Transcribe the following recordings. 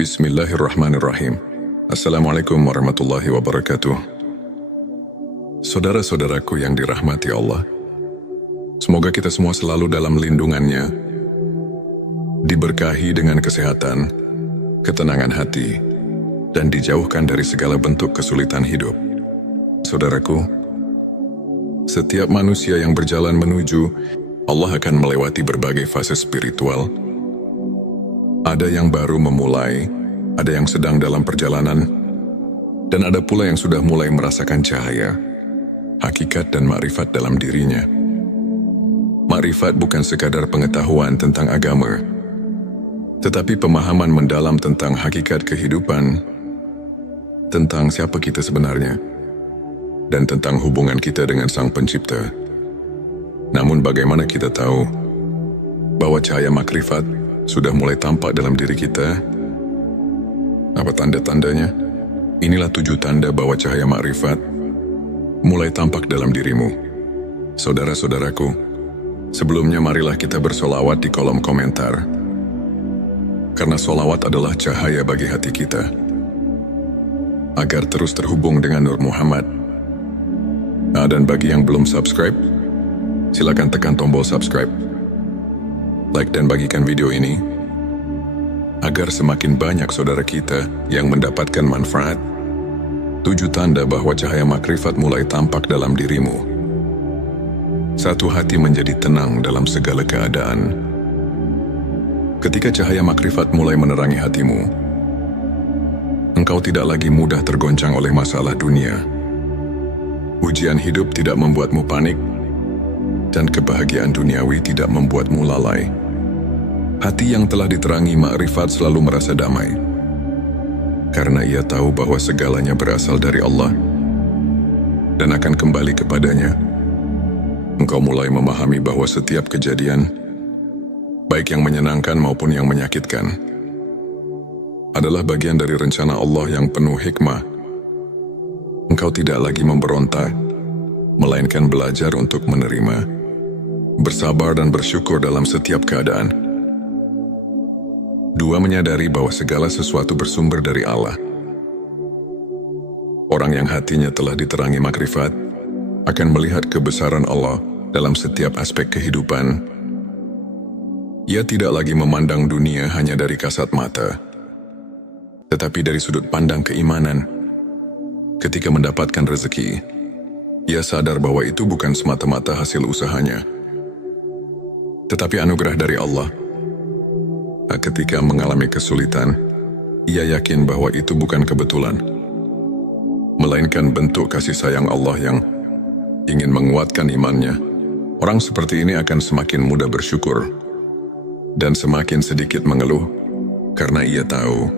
Bismillahirrahmanirrahim. Assalamualaikum warahmatullahi wabarakatuh. Saudara-saudaraku yang dirahmati Allah, semoga kita semua selalu dalam lindungannya, diberkahi dengan kesehatan, ketenangan hati, dan dijauhkan dari segala bentuk kesulitan hidup. Saudaraku, setiap manusia yang berjalan menuju Allah akan melewati berbagai fase spiritual. Ada yang baru memulai, ada yang sedang dalam perjalanan, dan ada pula yang sudah mulai merasakan cahaya, hakikat dan makrifat dalam dirinya. Makrifat bukan sekadar pengetahuan tentang agama, tetapi pemahaman mendalam tentang hakikat kehidupan, tentang siapa kita sebenarnya, dan tentang hubungan kita dengan Sang Pencipta. Namun bagaimana kita tahu bahwa cahaya makrifat sudah mulai tampak dalam diri kita? Apa tanda-tandanya? Inilah 7 tanda bahwa cahaya makrifat mulai tampak dalam dirimu. Saudara-saudaraku, sebelumnya marilah kita bersolawat di kolom komentar. Karena solawat adalah cahaya bagi hati kita, agar terus terhubung dengan Nur Muhammad. Dan bagi yang belum subscribe, silakan tekan tombol subscribe, like dan bagikan video ini, agar semakin banyak saudara kita yang mendapatkan manfaat. 7 tanda bahwa cahaya makrifat mulai tampak dalam dirimu. 1. Hati menjadi tenang dalam segala keadaan. Ketika cahaya makrifat mulai menerangi hatimu, engkau tidak lagi mudah tergoncang oleh masalah dunia. Ujian hidup tidak membuatmu panik, dan kebahagiaan duniawi tidak membuatmu lalai. Hati yang telah diterangi makrifat selalu merasa damai, karena ia tahu bahwa segalanya berasal dari Allah dan akan kembali kepadanya. Engkau mulai memahami bahwa setiap kejadian, baik yang menyenangkan maupun yang menyakitkan, adalah bagian dari rencana Allah yang penuh hikmah. Engkau tidak lagi memberontak, melainkan belajar untuk menerima, bersabar dan bersyukur dalam setiap keadaan. 2. Menyadari bahwa segala sesuatu bersumber dari Allah. Orang yang hatinya telah diterangi makrifat akan melihat kebesaran Allah dalam setiap aspek kehidupan. Ia tidak lagi memandang dunia hanya dari kasat mata, tetapi dari sudut pandang keimanan. Ketika mendapatkan rezeki, ia sadar bahwa itu bukan semata-mata hasil usahanya, tetapi anugerah dari Allah. Ketika mengalami kesulitan, ia yakin bahwa itu bukan kebetulan, melainkan bentuk kasih sayang Allah yang ingin menguatkan imannya. Orang seperti ini akan semakin mudah bersyukur dan semakin sedikit mengeluh, karena ia tahu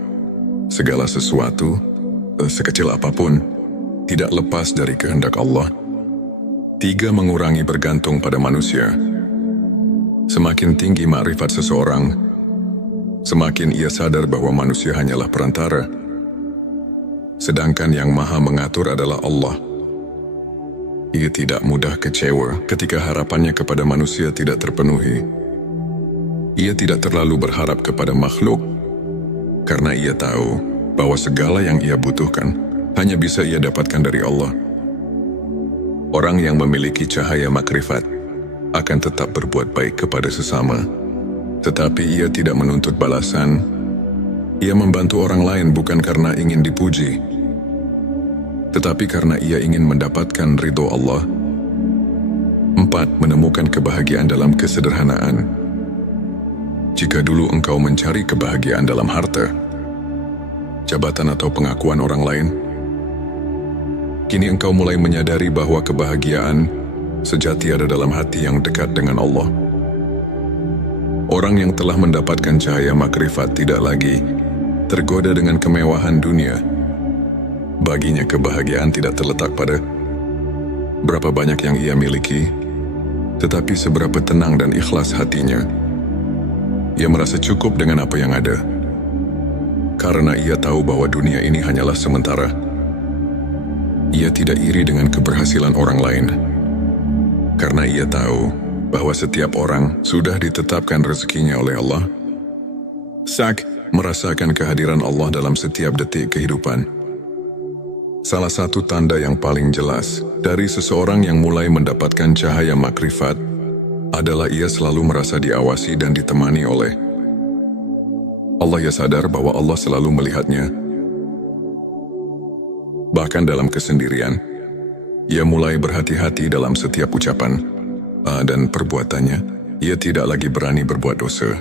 segala sesuatu, sekecil apapun, tidak lepas dari kehendak Allah. 3. Mengurangi bergantung pada manusia. Semakin tinggi makrifat seseorang, semakin ia sadar bahwa manusia hanyalah perantara, sedangkan yang maha mengatur adalah Allah. Ia tidak mudah kecewa ketika harapannya kepada manusia tidak terpenuhi. Ia tidak terlalu berharap kepada makhluk, karena ia tahu bahwa segala yang ia butuhkan hanya bisa ia dapatkan dari Allah. Orang yang memiliki cahaya makrifat akan tetap berbuat baik kepada sesama, tetapi ia tidak menuntut balasan. Ia membantu orang lain bukan karena ingin dipuji, tetapi karena ia ingin mendapatkan ridho Allah. 4. Menemukan kebahagiaan dalam kesederhanaan. Jika dulu engkau mencari kebahagiaan dalam harta, jabatan atau pengakuan orang lain, kini engkau mulai menyadari bahwa kebahagiaan sejati ada dalam hati yang dekat dengan Allah. Orang yang telah mendapatkan cahaya makrifat tidak lagi tergoda dengan kemewahan dunia. Baginya kebahagiaan tidak terletak pada berapa banyak yang ia miliki, tetapi seberapa tenang dan ikhlas hatinya. Ia merasa cukup dengan apa yang ada, karena ia tahu bahwa dunia ini hanyalah sementara. Ia tidak iri dengan keberhasilan orang lain, karena ia tahu bahwa setiap orang sudah ditetapkan rezekinya oleh Allah. merasakan kehadiran Allah dalam setiap detik kehidupan. Salah satu tanda yang paling jelas dari seseorang yang mulai mendapatkan cahaya makrifat adalah ia selalu merasa diawasi dan ditemani oleh Allah. Ia sadar bahwa Allah selalu melihatnya. Bahkan dalam kesendirian, ia mulai berhati-hati dalam setiap ucapan dan perbuatannya. Ia tidak lagi berani berbuat dosa.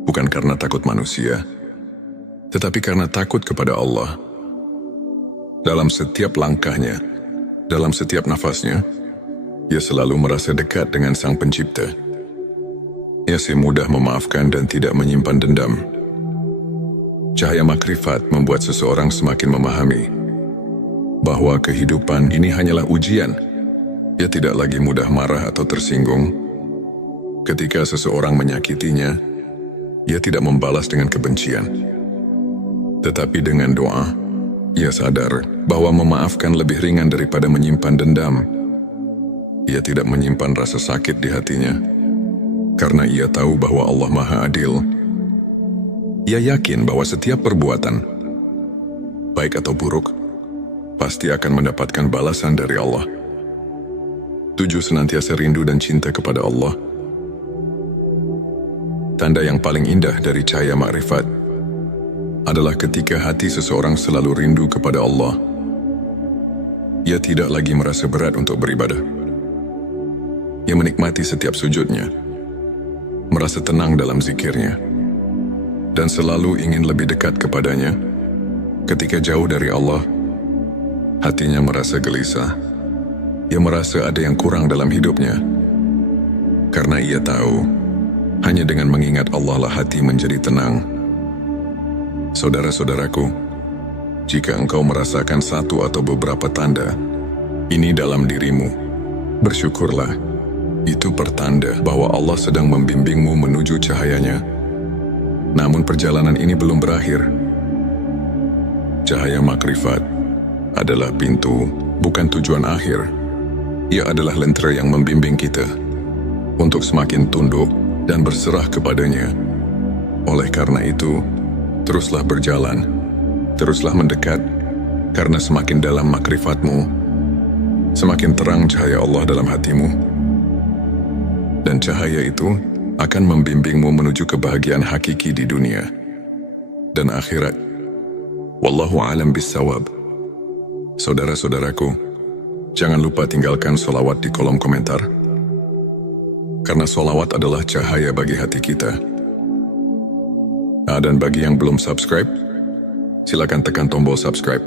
Bukan karena takut manusia, tetapi karena takut kepada Allah. Dalam setiap langkahnya, dalam setiap nafasnya, ia selalu merasa dekat dengan Sang Pencipta. Ia semudah memaafkan dan tidak menyimpan dendam. Cahaya makrifat membuat seseorang semakin memahami bahwa kehidupan ini hanyalah ujian. Ia tidak lagi mudah marah atau tersinggung. Ketika seseorang menyakitinya, ia tidak membalas dengan kebencian. Tetapi dengan doa, ia sadar bahwa memaafkan lebih ringan daripada menyimpan dendam. Ia tidak menyimpan rasa sakit di hatinya, karena ia tahu bahwa Allah Maha Adil. Ia yakin bahwa setiap perbuatan, baik atau buruk, pasti akan mendapatkan balasan dari Allah. 7. Senantiasa rindu dan cinta kepada Allah. Tanda yang paling indah dari cahaya makrifat adalah ketika hati seseorang selalu rindu kepada Allah. Ia tidak lagi merasa berat untuk beribadah. Ia menikmati setiap sujudnya, merasa tenang dalam zikirnya, dan selalu ingin lebih dekat kepadanya. Ketika jauh dari Allah, hatinya merasa gelisah. Ia merasa ada yang kurang dalam hidupnya, karena ia tahu hanya dengan mengingat Allah lah hati menjadi tenang. Saudara-saudaraku, jika engkau merasakan satu atau beberapa tanda ini dalam dirimu, bersyukurlah. Itu pertanda bahwa Allah sedang membimbingmu menuju cahayanya. Namun perjalanan ini belum berakhir. Cahaya makrifat adalah pintu, bukan tujuan akhir. Ia adalah lentera yang membimbing kita untuk semakin tunduk dan berserah kepadanya. Oleh karena itu, teruslah berjalan, teruslah mendekat, karena semakin dalam makrifatmu, semakin terang cahaya Allah dalam hatimu. Dan cahaya itu akan membimbingmu menuju kebahagiaan hakiki di dunia dan akhirat. Wallahu a'lam bissawab. Saudara-saudaraku, jangan lupa tinggalkan sholawat di kolom komentar, karena sholawat adalah cahaya bagi hati kita. Dan bagi yang belum subscribe, silakan tekan tombol subscribe,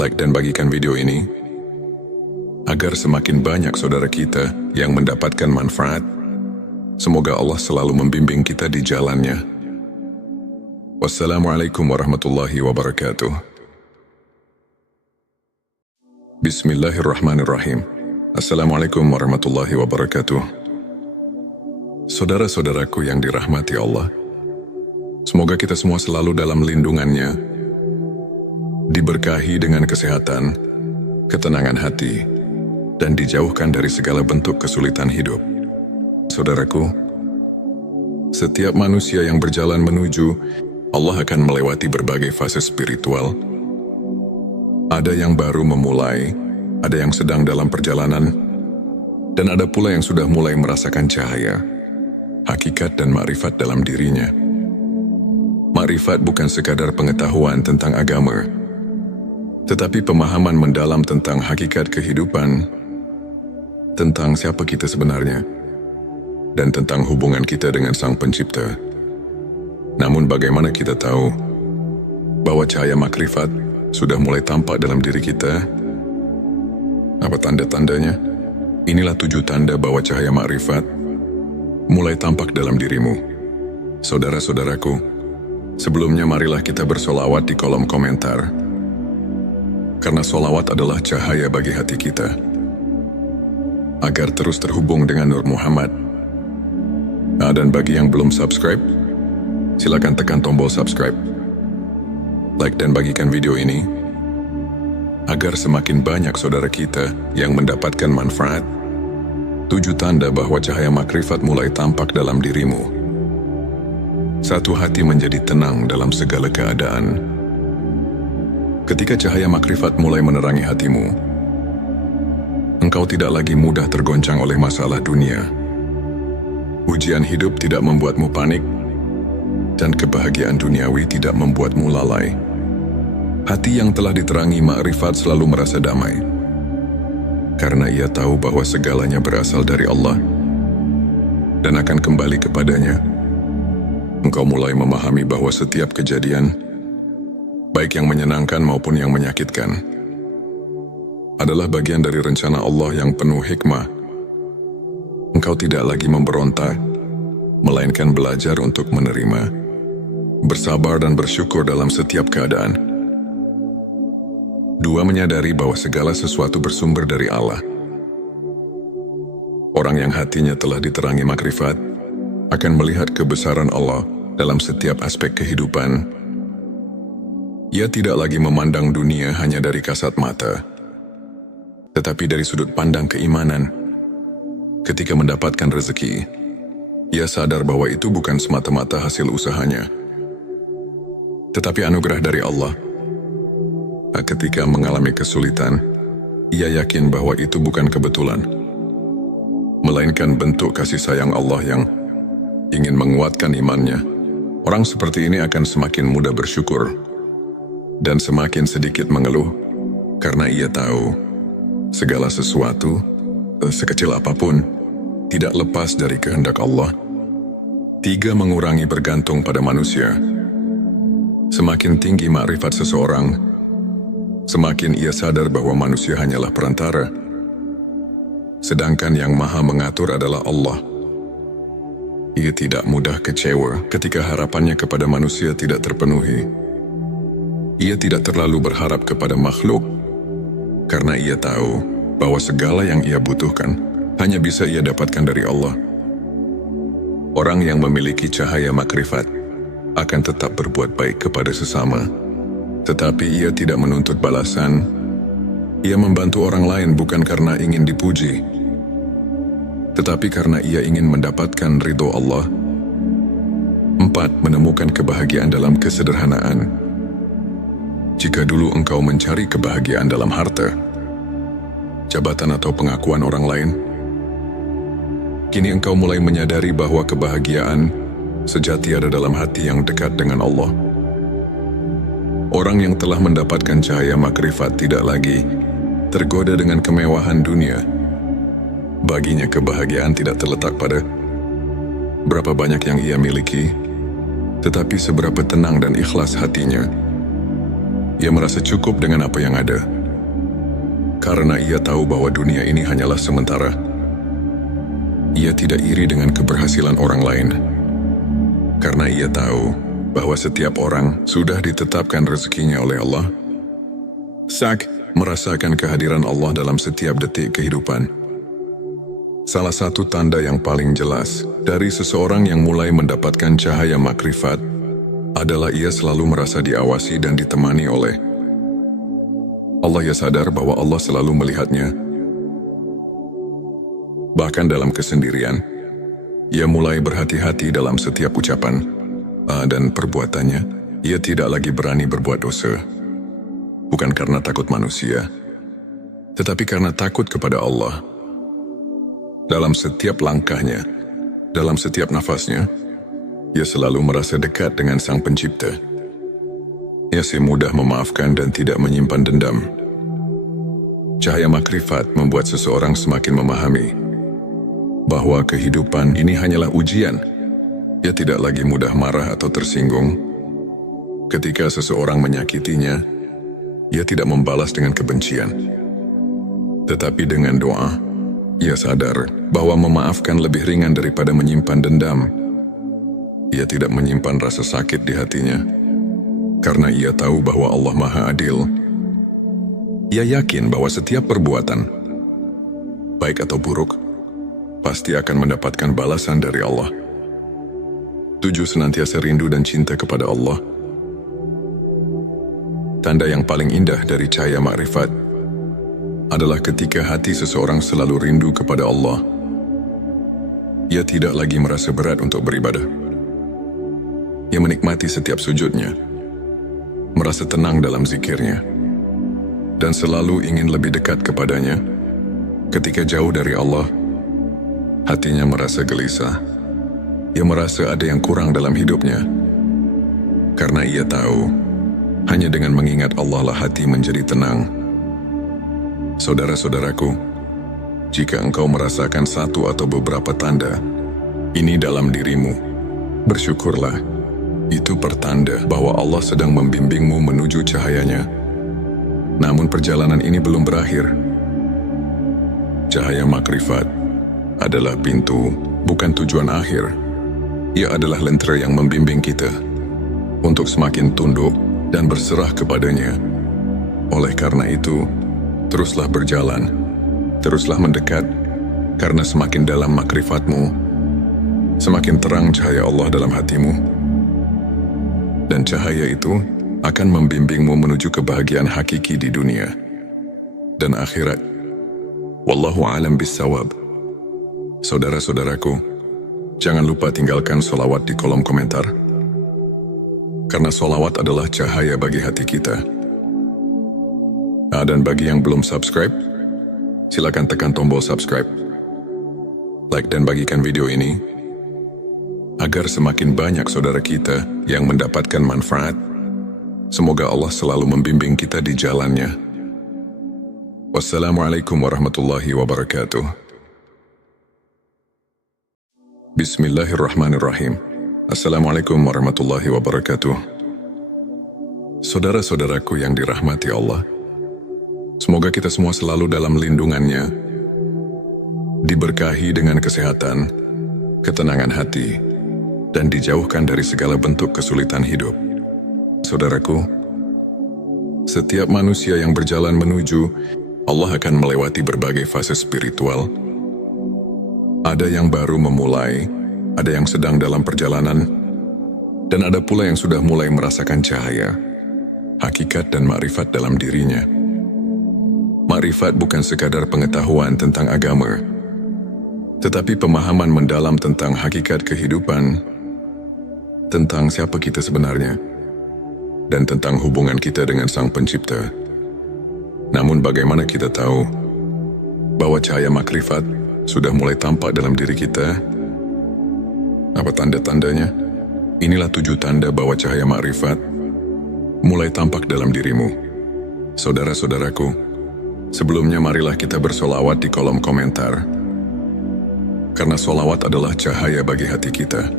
like dan bagikan video ini, agar semakin banyak saudara kita yang mendapatkan manfaat. Semoga Allah selalu membimbing kita di jalannya. Wassalamualaikum warahmatullahi wabarakatuh. Bismillahirrahmanirrahim. Assalamualaikum warahmatullahi wabarakatuh. Saudara-saudaraku yang dirahmati Allah, semoga kita semua selalu dalam lindungannya, diberkahi dengan kesehatan, ketenangan hati, dan dijauhkan dari segala bentuk kesulitan hidup. Saudaraku, setiap manusia yang berjalan menuju Allah akan melewati berbagai fase spiritual. Ada yang baru memulai, ada yang sedang dalam perjalanan, dan ada pula yang sudah mulai merasakan cahaya, hakikat dan makrifat dalam dirinya. Makrifat bukan sekadar pengetahuan tentang agama, tetapi pemahaman mendalam tentang hakikat kehidupan, tentang siapa kita sebenarnya, dan tentang hubungan kita dengan Sang Pencipta. Namun bagaimana kita tahu bahwa cahaya makrifat sudah mulai tampak dalam diri kita? Apa tanda-tandanya? Inilah 7 tanda bahwa cahaya makrifat mulai tampak dalam dirimu. Saudara-saudaraku, sebelumnya marilah kita bersolawat di kolom komentar, karena solawat adalah cahaya bagi hati kita, agar terus terhubung dengan Nur Muhammad. Dan bagi yang belum subscribe, silakan tekan tombol subscribe, like dan bagikan video ini, agar semakin banyak saudara kita yang mendapatkan manfaat. 7 tanda bahwa cahaya makrifat mulai tampak dalam dirimu. Satu hati menjadi tenang dalam segala keadaan. Ketika cahaya makrifat mulai menerangi hatimu, engkau tidak lagi mudah tergoncang oleh masalah dunia. Ujian hidup tidak membuatmu panik, dan kebahagiaan duniawi tidak membuatmu lalai. Hati yang telah diterangi makrifat selalu merasa damai, karena ia tahu bahwa segalanya berasal dari Allah dan akan kembali kepadanya. Engkau mulai memahami bahwa setiap kejadian, baik yang menyenangkan maupun yang menyakitkan, adalah bagian dari rencana Allah yang penuh hikmah. Engkau tidak lagi memberontak, melainkan belajar untuk menerima, bersabar dan bersyukur dalam setiap keadaan. Dua, menyadari bahwa segala sesuatu bersumber dari Allah. Orang yang hatinya telah diterangi makrifat akan melihat kebesaran Allah dalam setiap aspek kehidupan. Ia tidak lagi memandang dunia hanya dari kasat mata, tetapi dari sudut pandang keimanan. Ketika mendapatkan rezeki, ia sadar bahwa itu bukan semata-mata hasil usahanya, tetapi anugerah dari Allah. Ketika mengalami kesulitan, ia yakin bahwa itu bukan kebetulan, melainkan bentuk kasih sayang Allah yang ingin menguatkan imannya. Orang seperti ini akan semakin mudah bersyukur dan semakin sedikit mengeluh, karena ia tahu segala sesuatu, sekecil apapun, tidak lepas dari kehendak Allah. 3, mengurangi bergantung pada manusia. Semakin tinggi makrifat seseorang, semakin ia sadar bahwa manusia hanyalah perantara, sedangkan yang maha mengatur adalah Allah. Ia tidak mudah kecewa ketika harapannya kepada manusia tidak terpenuhi. Ia tidak terlalu berharap kepada makhluk, karena ia tahu bahwa segala yang ia butuhkan hanya bisa ia dapatkan dari Allah. Orang yang memiliki cahaya makrifat akan tetap berbuat baik kepada sesama, tetapi ia tidak menuntut balasan. Ia membantu orang lain bukan karena ingin dipuji, tetapi karena ia ingin mendapatkan ridho Allah. 4, menemukan kebahagiaan dalam kesederhanaan. Jika dulu engkau mencari kebahagiaan dalam harta, jabatan atau pengakuan orang lain, kini engkau mulai menyadari bahwa kebahagiaan sejati ada dalam hati yang dekat dengan Allah. Orang yang telah mendapatkan cahaya makrifat tidak lagi tergoda dengan kemewahan dunia. Baginya kebahagiaan tidak terletak pada berapa banyak yang ia miliki, tetapi seberapa tenang dan ikhlas hatinya. Ia merasa cukup dengan apa yang ada, karena ia tahu bahwa dunia ini hanyalah sementara. Ia tidak iri dengan keberhasilan orang lain, karena ia tahu bahwa setiap orang sudah ditetapkan rezekinya oleh Allah. Sak, merasakan kehadiran Allah dalam setiap detik kehidupan. Salah satu tanda yang paling jelas dari seseorang yang mulai mendapatkan cahaya makrifat adalah ia selalu merasa diawasi dan ditemani oleh Allah. Ia sadar bahwa Allah selalu melihatnya. Bahkan dalam kesendirian, ia mulai berhati-hati dalam setiap ucapan dan perbuatannya. Ia tidak lagi berani berbuat dosa, bukan karena takut manusia, tetapi karena takut kepada Allah. Dalam setiap langkahnya, dalam setiap nafasnya, ia selalu merasa dekat dengan Sang Pencipta. Ia mudah memaafkan dan tidak menyimpan dendam. Cahaya makrifat membuat seseorang semakin memahami bahwa kehidupan ini hanyalah ujian. Ia tidak lagi mudah marah atau tersinggung. Ketika seseorang menyakitinya, ia tidak membalas dengan kebencian, tetapi dengan doa. Ia sadar bahwa memaafkan lebih ringan daripada menyimpan dendam. Ia tidak menyimpan rasa sakit di hatinya, karena ia tahu bahwa Allah Maha Adil. Ia yakin bahwa setiap perbuatan, baik atau buruk, pasti akan mendapatkan balasan dari Allah. 7, senantiasa rindu dan cinta kepada Allah. Tanda yang paling indah dari cahaya makrifat adalah ketika hati seseorang selalu rindu kepada Allah. Ia tidak lagi merasa berat untuk beribadah. Ia menikmati setiap sujudnya, merasa tenang dalam zikirnya, dan selalu ingin lebih dekat kepadanya. Ketika jauh dari Allah, hatinya merasa gelisah. Ia merasa ada yang kurang dalam hidupnya. Karena ia tahu, hanya dengan mengingat Allah lah hati menjadi tenang. Saudara-saudaraku, jika engkau merasakan satu atau beberapa tanda ini dalam dirimu, bersyukurlah. Itu pertanda bahwa Allah sedang membimbingmu menuju cahayanya. Namun perjalanan ini belum berakhir. Cahaya makrifat adalah pintu, bukan tujuan akhir. Ia adalah lentera yang membimbing kita untuk semakin tunduk dan berserah kepadanya. Oleh karena itu, teruslah berjalan, teruslah mendekat, karena semakin dalam makrifatmu, semakin terang cahaya Allah dalam hatimu. Dan cahaya itu akan membimbingmu menuju kebahagiaan hakiki di dunia dan akhirat. Wallahu a'lam bissawab. Saudara-saudaraku, jangan lupa tinggalkan sholawat di kolom komentar. Karena sholawat adalah cahaya bagi hati kita. Dan bagi yang belum subscribe, silakan tekan tombol subscribe. Like dan bagikan video ini, agar semakin banyak saudara kita yang mendapatkan manfaat. Semoga Allah selalu membimbing kita di jalannya. Wassalamualaikum warahmatullahi wabarakatuh. Bismillahirrahmanirrahim. Assalamualaikum warahmatullahi wabarakatuh. Saudara-saudaraku yang dirahmati Allah, semoga kita semua selalu dalam lindungannya, diberkahi dengan kesehatan, ketenangan hati, dan dijauhkan dari segala bentuk kesulitan hidup. Saudaraku, setiap manusia yang berjalan menuju Allah akan melewati berbagai fase spiritual. Ada yang baru memulai, ada yang sedang dalam perjalanan, dan ada pula yang sudah mulai merasakan cahaya, hakikat dan makrifat dalam dirinya. Makrifat bukan sekadar pengetahuan tentang agama, tetapi pemahaman mendalam tentang hakikat kehidupan, tentang siapa kita sebenarnya, dan tentang hubungan kita dengan Sang Pencipta. Namun bagaimana kita tahu bahwa cahaya makrifat sudah mulai tampak dalam diri kita? Apa tanda-tandanya? Inilah 7 tanda bahwa cahaya makrifat mulai tampak dalam dirimu. Saudara-saudaraku, sebelumnya marilah kita bersolawat di kolom komentar. Karena solawat adalah cahaya bagi hati kita,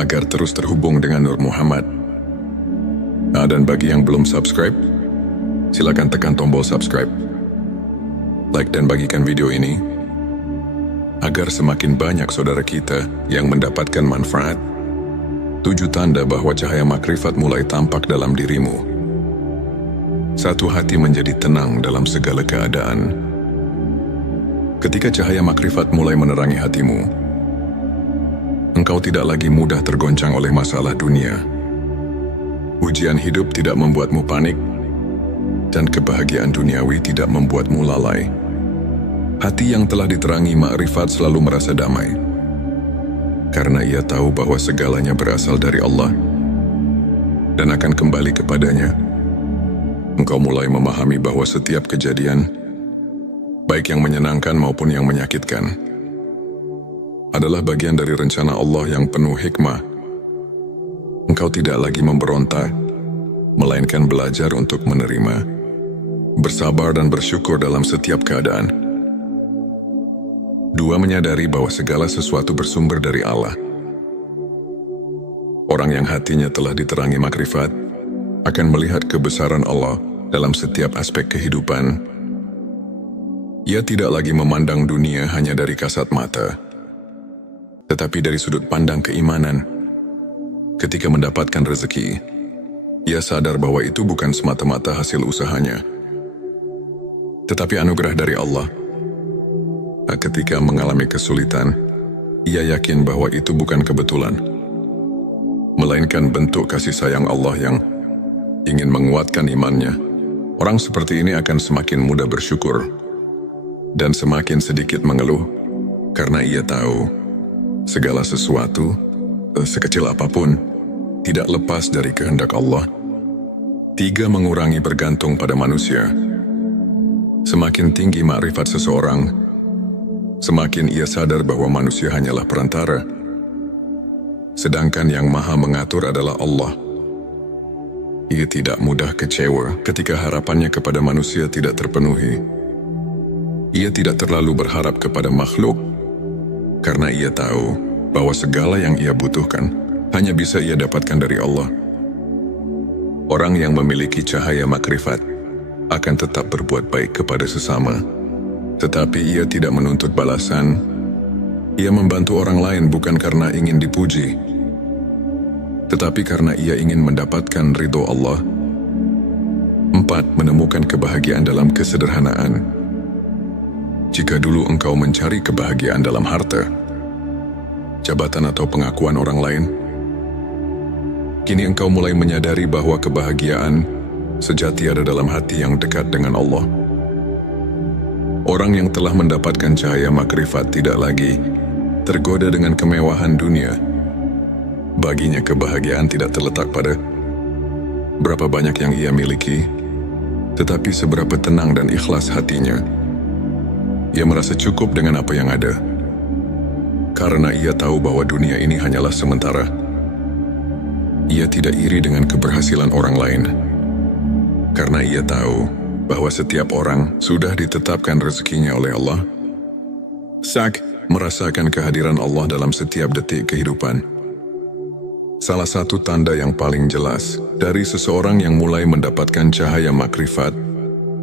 agar terus terhubung dengan Nur Muhammad. Dan bagi yang belum subscribe, silakan tekan tombol subscribe. Like dan bagikan video ini, agar semakin banyak saudara kita yang mendapatkan manfaat. 7 tanda bahwa cahaya makrifat mulai tampak dalam dirimu. 1. Hati menjadi tenang dalam segala keadaan. Ketika cahaya makrifat mulai menerangi hatimu, engkau tidak lagi mudah tergoncang oleh masalah dunia. Ujian hidup tidak membuatmu panik, dan kebahagiaan duniawi tidak membuatmu lalai. Hati yang telah diterangi makrifat selalu merasa damai, karena ia tahu bahwa segalanya berasal dari Allah dan akan kembali kepadanya. Engkau mulai memahami bahwa setiap kejadian, baik yang menyenangkan maupun yang menyakitkan, adalah bagian dari rencana Allah yang penuh hikmah. Engkau tidak lagi memberontak, melainkan belajar untuk menerima, bersabar dan bersyukur dalam setiap keadaan. 2. Menyadari bahwa segala sesuatu bersumber dari Allah. Orang yang hatinya telah diterangi makrifat akan melihat kebesaran Allah dalam setiap aspek kehidupan. Ia tidak lagi memandang dunia hanya dari kasat mata, tetapi dari sudut pandang keimanan. Ketika mendapatkan rezeki, ia sadar bahwa itu bukan semata-mata hasil usahanya, tetapi anugerah dari Allah. Ketika mengalami kesulitan, ia yakin bahwa itu bukan kebetulan, melainkan bentuk kasih sayang Allah yang ingin menguatkan imannya. Orang seperti ini akan semakin mudah bersyukur dan semakin sedikit mengeluh, karena ia tahu segala sesuatu sekecil apapun, tidak lepas dari kehendak Allah. 3. Mengurangi bergantung pada manusia. Semakin tinggi makrifat seseorang, semakin ia sadar bahwa manusia hanyalah perantara, sedangkan yang maha mengatur adalah Allah. Ia tidak mudah kecewa ketika harapannya kepada manusia tidak terpenuhi. Ia tidak terlalu berharap kepada makhluk, karena ia tahu bahwa segala yang ia butuhkan hanya bisa ia dapatkan dari Allah. Orang yang memiliki cahaya makrifat akan tetap berbuat baik kepada sesama, tetapi ia tidak menuntut balasan. Ia membantu orang lain bukan karena ingin dipuji, tetapi karena ia ingin mendapatkan ridho Allah. 4. Menemukan kebahagiaan dalam kesederhanaan. Jika dulu engkau mencari kebahagiaan dalam harta, jabatan atau pengakuan orang lain, kini engkau mulai menyadari bahwa kebahagiaan sejati ada dalam hati yang dekat dengan Allah. Orang yang telah mendapatkan cahaya makrifat tidak lagi tergoda dengan kemewahan dunia. Baginya kebahagiaan tidak terletak pada berapa banyak yang ia miliki, tetapi seberapa tenang dan ikhlas hatinya. Ia merasa cukup dengan apa yang ada, karena ia tahu bahwa dunia ini hanyalah sementara. Ia tidak iri dengan keberhasilan orang lain, karena ia tahu bahwa setiap orang sudah ditetapkan rezekinya oleh Allah. Merasakan kehadiran Allah dalam setiap detik kehidupan. Salah satu tanda yang paling jelas dari seseorang yang mulai mendapatkan cahaya makrifat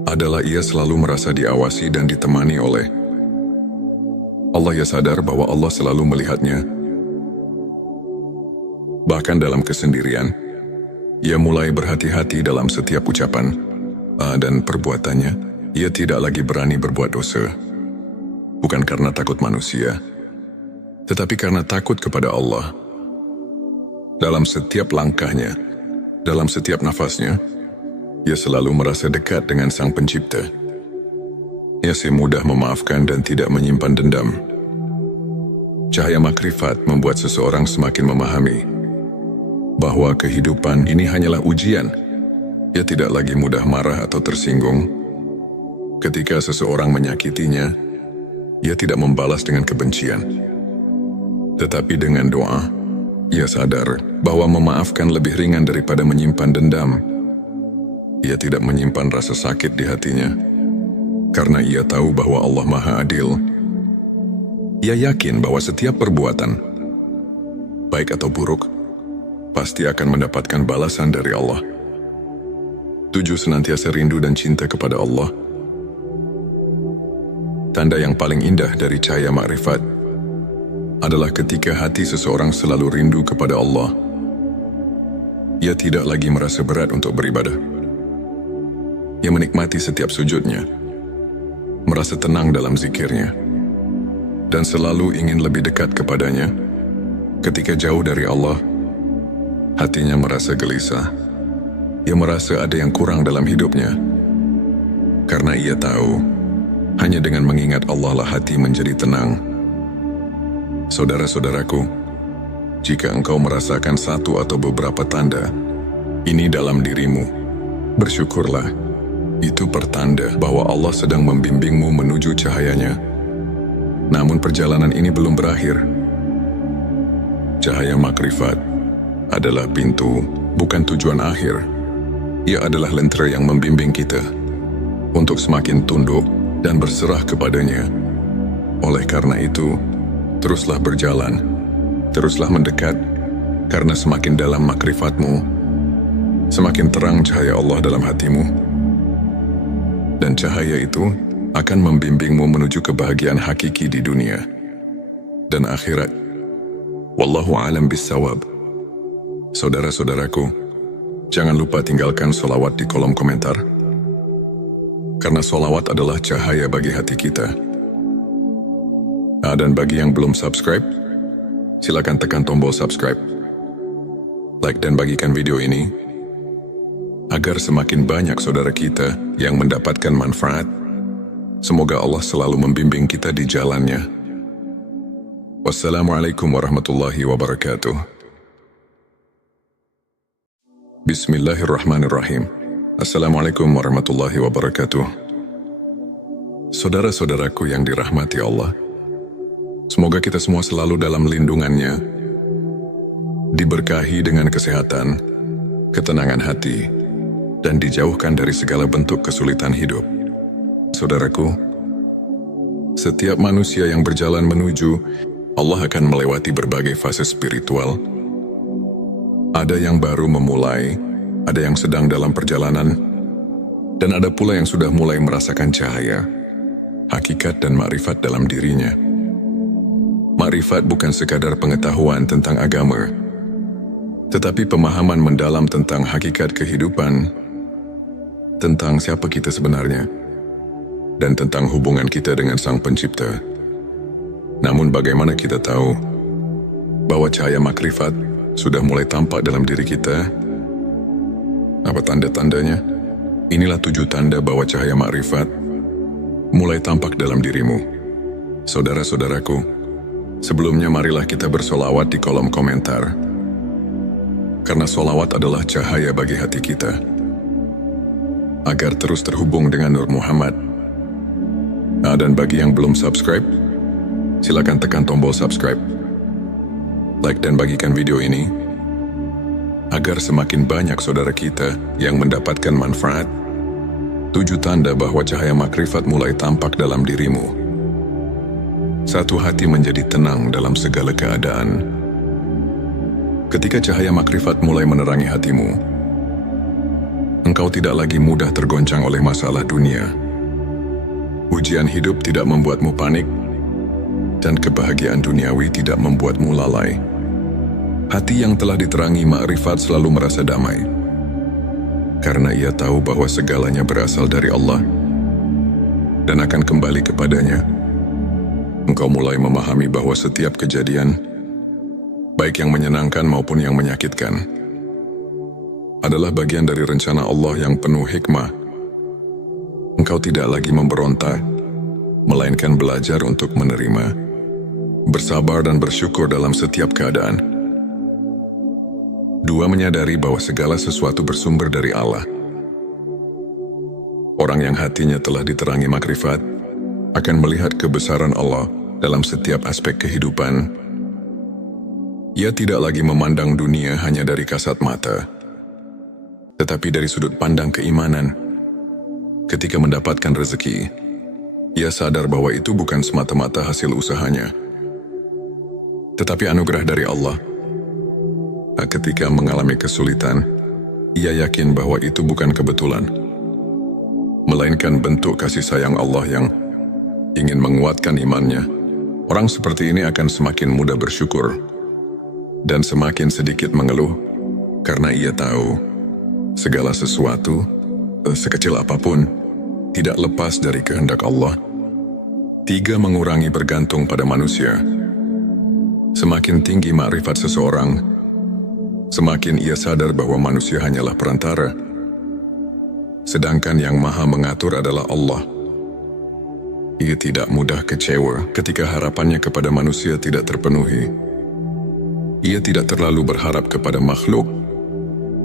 adalah ia selalu merasa diawasi dan ditemani oleh Allah. Ia sadar bahwa Allah selalu melihatnya. Bahkan dalam kesendirian, ia mulai berhati-hati dalam setiap ucapan dan perbuatannya. Ia tidak lagi berani berbuat dosa, bukan karena takut manusia, tetapi karena takut kepada Allah. Dalam setiap langkahnya, dalam setiap nafasnya, ia selalu merasa dekat dengan Sang Pencipta. Ia mudah memaafkan dan tidak menyimpan dendam. Cahaya makrifat membuat seseorang semakin memahami bahwa kehidupan ini hanyalah ujian. Ia tidak lagi mudah marah atau tersinggung. Ketika seseorang menyakitinya, ia tidak membalas dengan kebencian, tetapi dengan doa. Ia sadar bahwa memaafkan lebih ringan daripada menyimpan dendam. Ia tidak menyimpan rasa sakit di hatinya, karena ia tahu bahwa Allah Maha Adil. Ia yakin bahwa setiap perbuatan, baik atau buruk, pasti akan mendapatkan balasan dari Allah. 7. Senantiasa rindu dan cinta kepada Allah. Tanda yang paling indah dari cahaya makrifat adalah ketika hati seseorang selalu rindu kepada Allah. Ia tidak lagi merasa berat untuk beribadah. Ia menikmati setiap sujudnya, merasa tenang dalam zikirnya, dan selalu ingin lebih dekat kepadanya. Ketika jauh dari Allah, hatinya merasa gelisah. Ia merasa ada yang kurang dalam hidupnya, karena ia tahu hanya dengan mengingat Allah lah hati menjadi tenang. Saudara-saudaraku, jika engkau merasakan satu atau beberapa tanda ini dalam dirimu, bersyukurlah. Itu pertanda bahwa Allah sedang membimbingmu menuju cahayanya. Namun perjalanan ini belum berakhir. Cahaya makrifat adalah pintu, bukan tujuan akhir. Ia adalah lentera yang membimbing kita untuk semakin tunduk dan berserah kepadanya. Oleh karena itu, teruslah berjalan, teruslah mendekat, karena semakin dalam makrifatmu, semakin terang cahaya Allah dalam hatimu. Dan cahaya itu akan membimbingmu menuju kebahagiaan hakiki di dunia dan akhirat. Wallahu a'lam bissawab. Saudara-saudaraku, jangan lupa tinggalkan sholawat di kolom komentar, karena sholawat adalah cahaya bagi hati kita. Dan bagi yang belum subscribe, silakan tekan tombol subscribe, like dan bagikan video ini, agar semakin banyak saudara kita yang mendapatkan manfaat. Semoga Allah selalu membimbing kita di jalannya. Wassalamualaikum warahmatullahi wabarakatuh. Bismillahirrahmanirrahim. Assalamualaikum warahmatullahi wabarakatuh. Saudara-saudaraku yang dirahmati Allah, semoga kita semua selalu dalam lindungannya, diberkahi dengan kesehatan, ketenangan hati, dan dijauhkan dari segala bentuk kesulitan hidup. Saudaraku, setiap manusia yang berjalan menuju Allah akan melewati berbagai fase spiritual. Ada yang baru memulai, ada yang sedang dalam perjalanan, dan ada pula yang sudah mulai merasakan cahaya, hakikat dan makrifat dalam dirinya. Makrifat bukan sekadar pengetahuan tentang agama, tetapi pemahaman mendalam tentang hakikat kehidupan, tentang siapa kita sebenarnya, dan tentang hubungan kita dengan Sang Pencipta. Namun bagaimana kita tahu bahwa cahaya makrifat sudah mulai tampak dalam diri kita? Apa tanda-tandanya? Inilah 7 tanda bahwa cahaya makrifat mulai tampak dalam dirimu. Saudara-saudaraku, sebelumnya marilah kita bersolawat di kolom komentar. Karena solawat adalah cahaya bagi hati kita, agar terus terhubung dengan Nur Muhammad. Dan bagi yang belum subscribe, silakan tekan tombol subscribe, like dan bagikan video ini, agar semakin banyak saudara kita yang mendapatkan manfaat. 7 tanda bahwa cahaya makrifat mulai tampak dalam dirimu. 1. Hati menjadi tenang dalam segala keadaan. Ketika cahaya makrifat mulai menerangi hatimu, engkau tidak lagi mudah tergoncang oleh masalah dunia. Ujian hidup tidak membuatmu panik, dan kebahagiaan duniawi tidak membuatmu lalai. Hati yang telah diterangi makrifat selalu merasa damai, karena ia tahu bahwa segalanya berasal dari Allah dan akan kembali kepadanya. Engkau mulai memahami bahwa setiap kejadian, baik yang menyenangkan maupun yang menyakitkan, adalah bagian dari rencana Allah yang penuh hikmah. Engkau tidak lagi memberontak, melainkan belajar untuk menerima, bersabar dan bersyukur dalam setiap keadaan. 2. Menyadari bahwa segala sesuatu bersumber dari Allah. Orang yang hatinya telah diterangi makrifat akan melihat kebesaran Allah dalam setiap aspek kehidupan. Ia tidak lagi memandang dunia hanya dari kasat mata, tetapi dari sudut pandang keimanan. Ketika mendapatkan rezeki, ia sadar bahwa itu bukan semata-mata hasil usahanya, tetapi anugerah dari Allah. Ketika mengalami kesulitan, ia yakin bahwa itu bukan kebetulan, melainkan bentuk kasih sayang Allah yang ingin menguatkan imannya. Orang seperti ini akan semakin mudah bersyukur dan semakin sedikit mengeluh, karena ia tahu segala sesuatu, sekecil apapun, tidak lepas dari kehendak Allah. 3. Mengurangi bergantung pada manusia. Semakin tinggi makrifat seseorang, semakin ia sadar bahwa manusia hanyalah perantara, sedangkan yang maha mengatur adalah Allah. Ia tidak mudah kecewa ketika harapannya kepada manusia tidak terpenuhi. Ia tidak terlalu berharap kepada makhluk,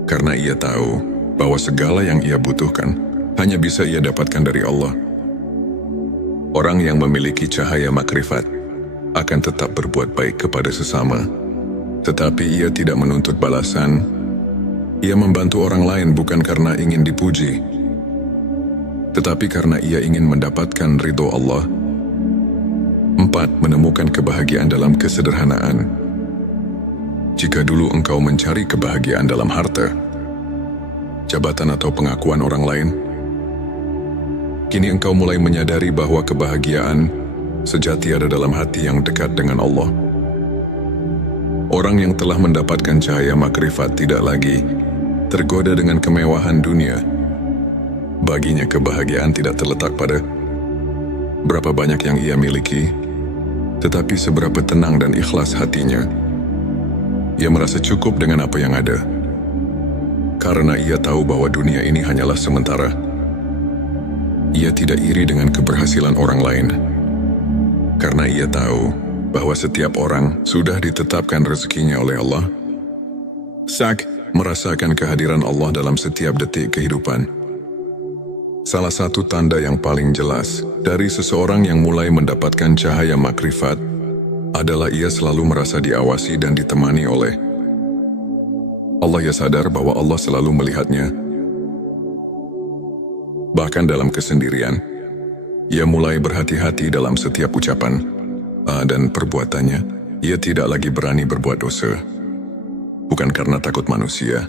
karena ia tahu bahwa segala yang ia butuhkan hanya bisa ia dapatkan dari Allah. Orang yang memiliki cahaya makrifat akan tetap berbuat baik kepada sesama, tetapi ia tidak menuntut balasan. Ia membantu orang lain bukan karena ingin dipuji, tetapi karena ia ingin mendapatkan ridho Allah. 4. Menemukan kebahagiaan dalam kesederhanaan. Jika dulu engkau mencari kebahagiaan dalam harta, jabatan atau pengakuan orang lain, kini engkau mulai menyadari bahwa kebahagiaan sejati ada dalam hati yang dekat dengan Allah. Orang yang telah mendapatkan cahaya makrifat tidak lagi tergoda dengan kemewahan dunia. Baginya kebahagiaan tidak terletak pada berapa banyak yang ia miliki, tetapi seberapa tenang dan ikhlas hatinya. Ia merasa cukup dengan apa yang ada, karena ia tahu bahwa dunia ini hanyalah sementara. Ia tidak iri dengan keberhasilan orang lain, karena ia tahu bahwa setiap orang sudah ditetapkan rezekinya oleh Allah. merasakan kehadiran Allah dalam setiap detik kehidupan. Salah satu tanda yang paling jelas dari seseorang yang mulai mendapatkan cahaya makrifat adalah ia selalu merasa diawasi dan ditemani oleh Allah. Ia sadar bahwa Allah selalu melihatnya. Bahkan dalam kesendirian, ia mulai berhati-hati dalam setiap ucapan dan perbuatannya. Ia tidak lagi berani berbuat dosa. Bukan karena takut manusia,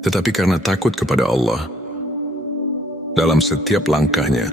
tetapi karena takut kepada Allah. Dalam setiap langkahnya,